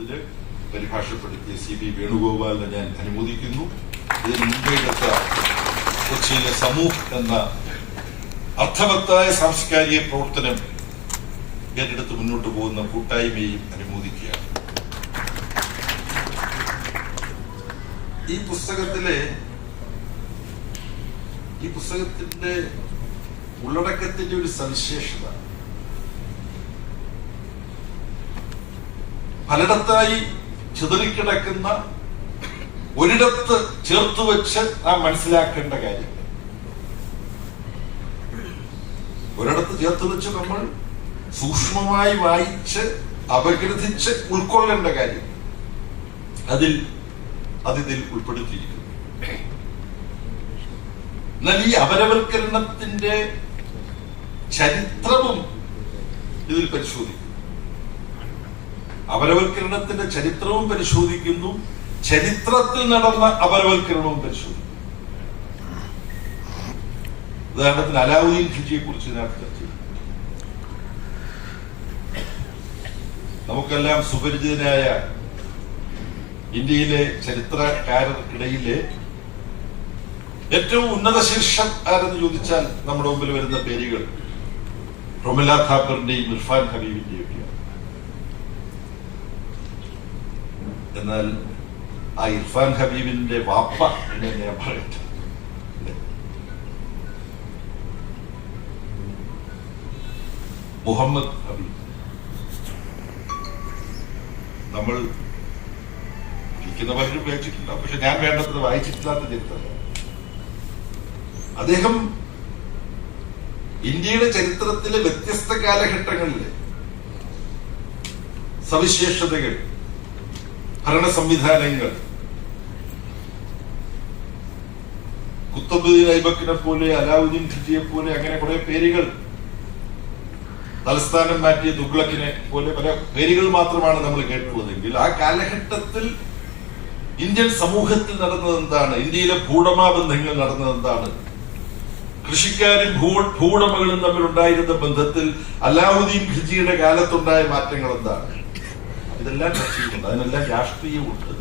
എന്നതിന് പരിഭാഷപ്പെടുത്തിയ CB വേണുഗോപാലിനെ ഞാൻ അനുമോദിക്കുന്നു. ഇതിന് മുൻപെടുത്ത കൊച്ചിയിലെ സമൂഹ് എന്ന അർത്ഥവത്തായ സാംസ്കാരിക പ്രവർത്തനം ഏറ്റെടുത്ത് മുന്നോട്ട് പോകുന്ന കൂട്ടായ്മയും അനുമോദിക്കുകയാണ്. ഈ പുസ്തകത്തിന്റെ ഉള്ളടക്കത്തിന്റെ ഒരു സവിശേഷത പലയിടത്തായി ചിതറിക്കിടക്കുന്ന ഒരിടത്ത് ചേർത്ത് വെച്ച് നാം മനസ്സിലാക്കേണ്ട കാര്യങ്ങൾ ഒരിടത്ത് ചേർത്ത് വെച്ച് നമ്മൾ സൂക്ഷ്മമായി വായിച്ച് അപഗ്രഥിച്ച് ഉൾക്കൊള്ളേണ്ട കാര്യം അതിൽ ഉൾപ്പെടുത്തിയിരിക്കുന്നു. എന്നാൽ ഈ അപരവൽക്കരണത്തിന്റെ ചരിത്രവും ഇതിൽ പരിശോധിക്കുന്നു. അപരവൽക്കരണത്തിന്റെ ചരിത്രവും പരിശോധിക്കുന്നു, ചരിത്രത്തിൽ നടന്ന അപരവൽക്കരണവും പരിശോധിക്കുന്നു. ഉദാഹരണത്തിന് അലാവുദ്ദീൻ ഖിൽജിയെ കുറിച്ച് ഇതിനകത്ത് ചർച്ച ചെയ്തു. നമുക്കെല്ലാം സുപരിചിതനായ ഇന്ത്യയിലെ ചരിത്രകാരർക്കിടയിലെ ഏറ്റവും ഉന്നത ശീർഷം ആരെന്ന് ചോദിച്ചാൽ നമ്മുടെ മുമ്പിൽ വരുന്ന പേരുകൾ റൊമില താപ്പറിന്റെയും ഇർഫാൻ ഹബീബിന്റെയും ഒക്കെയാണ്. എന്നാൽ ആ ഇർഫാൻ ഹബീബിന്റെ വാപ്പ എന്ന് ഞാൻ പറയട്ടെ, മുഹമ്മദ് ഹബീബ്. നമ്മൾ ഇരിക്കുന്ന പലരും വായിച്ചിട്ടുണ്ടാവും, പക്ഷെ ഞാൻ വേണ്ടത്ര വായിച്ചിട്ടില്ലാത്ത ചരിത്രം. അദ്ദേഹം ഇന്ത്യയുടെ ചരിത്രത്തിലെ വ്യത്യസ്ത കാലഘട്ടങ്ങളിലെ സവിശേഷതകൾ, ഭരണ സംവിധാനങ്ങൾ, കുത്തബുദ്ദീൻ ഐബക്കിനെ പോലെ, അലാവുദ്ദീൻ ഖിൽജിയെ പോലെ, അങ്ങനെ കുറെ പേരുകൾ, തലസ്ഥാനം മാറ്റിയ തുഗ്ലക്കിനെ പോലെ പല പേരുകൾ മാത്രമാണ് നമ്മൾ കേട്ടുള്ളതെങ്കിൽ ആ കാലഘട്ടത്തിൽ ഇന്ത്യൻ സമൂഹത്തിൽ നടന്നത് എന്താണ്, ഇന്ത്യയിലെ ഭൂടമാ ബന്ധങ്ങൾ നടന്നത് എന്താണ്, കൃഷിക്കാരും ഭൂവുടമകളും തമ്മിലുണ്ടായിരുന്ന ബന്ധത്തിൽ അലാവുദ്ദീൻ ഖിൽജിയുടെ കാലത്തുണ്ടായ മാറ്റങ്ങൾ എന്താണ്, ഇതെല്ലാം ചർച്ച ചെയ്യുന്നുണ്ട്. അതിനെല്ലാം രാഷ്ട്രീയമുണ്ട്.